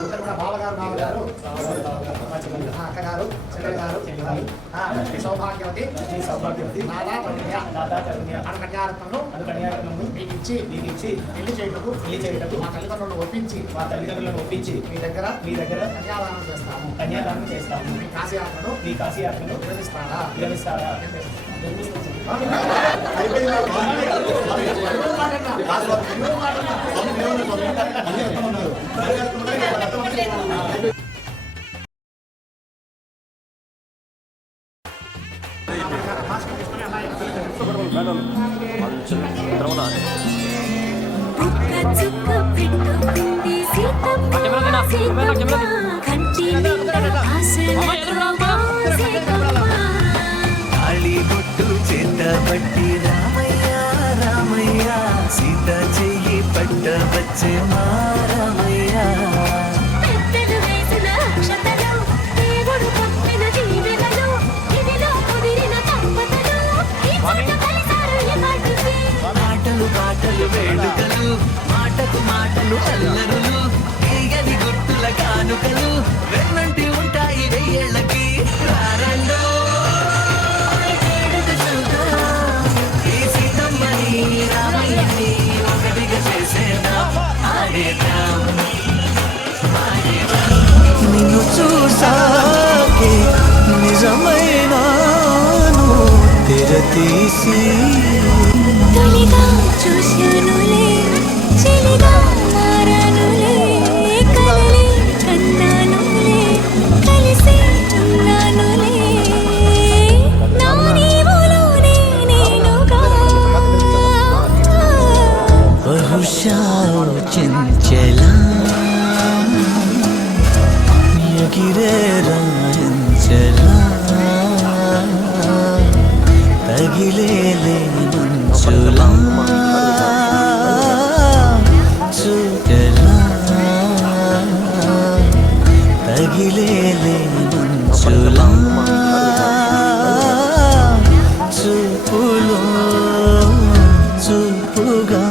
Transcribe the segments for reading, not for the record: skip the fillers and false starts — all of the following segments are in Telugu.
బావగారు అక్కగారు చెల్లె గారు సౌభాగ్యవతి నాదా కన్యారత్నము మీకు ఇచ్చి పెళ్లి చేయటకు మా తల్లిదండ్రులను ఒప్పించి మీ దగ్గర కన్యాదానం చేస్తాము మీ కాశీయాత్రను విరమిస్తారా తాళిబొట్టు చేతబట్టి రామయ్య రామయ్య సీత చెయ్యి పట్ట వచ్చే మా రామయ్య పాటలు వేడుకలు మాటలు అల్లరులు తీయని గుర్తుల కానుకలు వెన్నంటి ఉంటాయి వెయ్యేళ్ళకి రారండో ఈ సీతమ్మని రామయ్యని ఒకటిగా చేసేద్దాం ఆడేద్దాం నిన్ను చూసాకే నిజమైనాను తెరతీసి తొలిగా చూశానులే చెలిగా మారానులే కలలే కన్నానులే కలిసి ఉన్నానులే నా నీవులోనే నేనుగా బహుశా చెంచలా ఎగిరే రాంచలా తగిలేలే మంచులా చూడలా తగిలేలే మంచులా చూపులో చూపుగా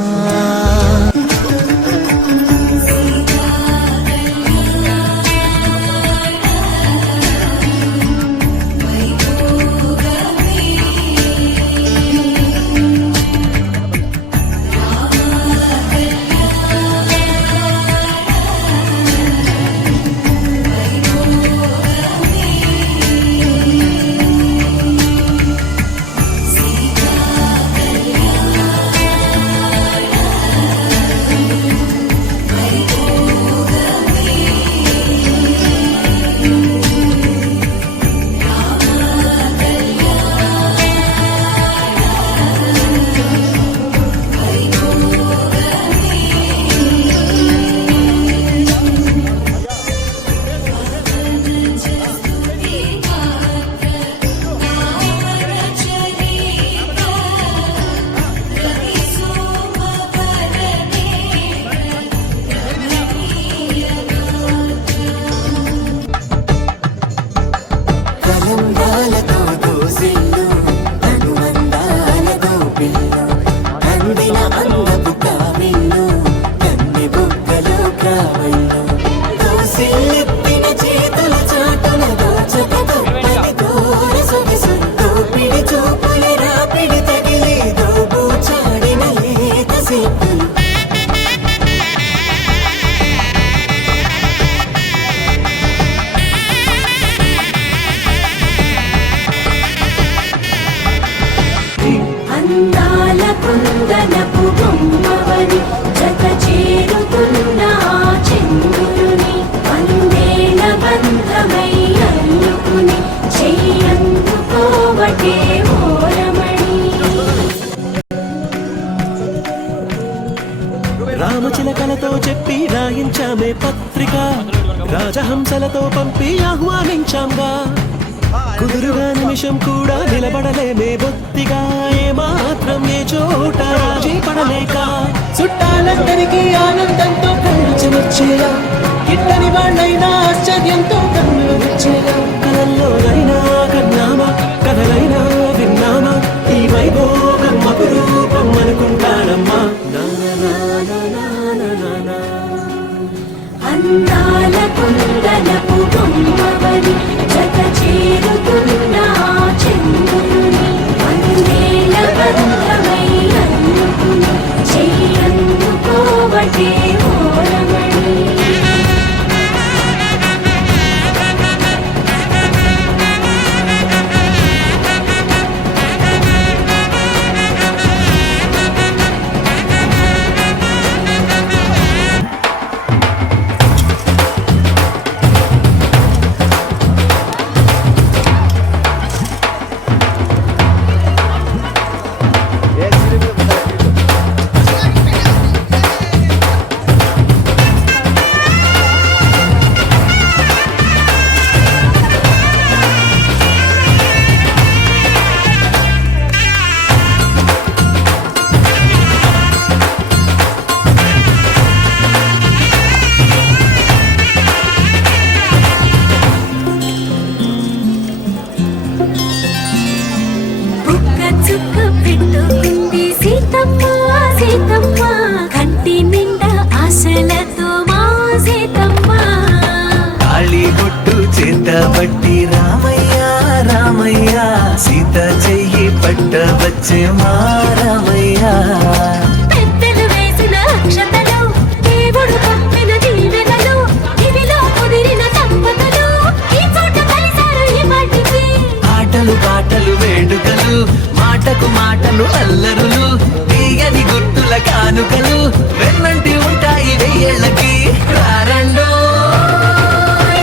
కుందనపు బొమ్మవని జత చేరుకున్న చంద్రుని వందేల బంధమై అల్లుకుని చెయ్యందుకోవటే ఓరమణి రామచిలకలతో చెప్పి రాయించామే పత్రిక రాజహంసలతో పంపి ఆహ్వానించాంగా కుదురుగా నిమిషం కూడా నిలబడలేమే బొత్తిగా ఏమాత్రం ఏ చోట రాజీ పడలేక చుట్టాలందరికీ ఆనందంతో కళ్ళు చెమర్చేలా గిట్టని వాళ్ళైనా ఆశ్చర్యంతో కన్నులు వచ్చేలా కలల్లోనైనా కన్నామా కథలైనా విన్నామా ఈ వైభోగం అపురూపం అనుకుంటానమ్మా అందాల కుందనపు బొమ్మవని జత చేరుతున్న ఆ చంద్రుని వందేల బంధమై అల్లుకుని చెయ్యందుకోవటే ఓరమణి బుక్క చుక్క పెట్టుకుంది సీతమ్మ సీతమ్మ కంటి నిండా ఆశలతో మా సీతమ్మ తాళిబొట్టు చేతబట్టి రామయ్య రామయ్య సీత చెయ్యి పట్టవచ్చే మా రామయ్య పెద్దలు వేసిన అక్షతలు దేవుడు పంపిన దీవెనలు ఇవిలో కుదిరిన దంపతులు ఈ చోట కలిసారు ఈ పాటికి ఆటలు పాటలు వేడుకలు మాటకు మాటలు అల్లరులు తీయని గుర్తుల కానుకలు వెన్నంటి ఉంటాయి వెయ్యేళ్ళకి రారండో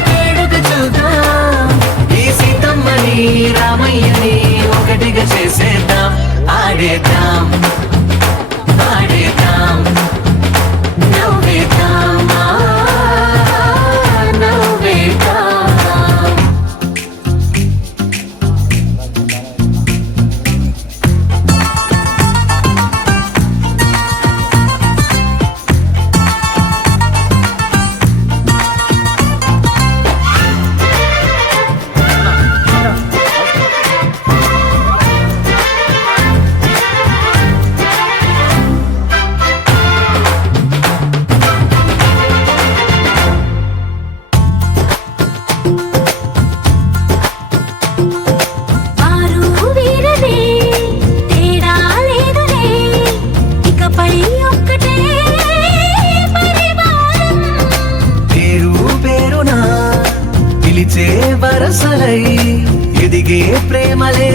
వేడుక చూద్దాం ఈ సీతమ్మని రామయ్యని ఒకటిగా చేసేద్దాం ఆడేద్దాం ఆడేద్దాం నవ్వేద్దాం నవ్వేద్దాం వారు వీరనే తేడా లేదులే ఇకపై ఒక్కటే పరివారం పేరు పేరునా పిలిచే వరసలై ఎదిగే ప్రేమలే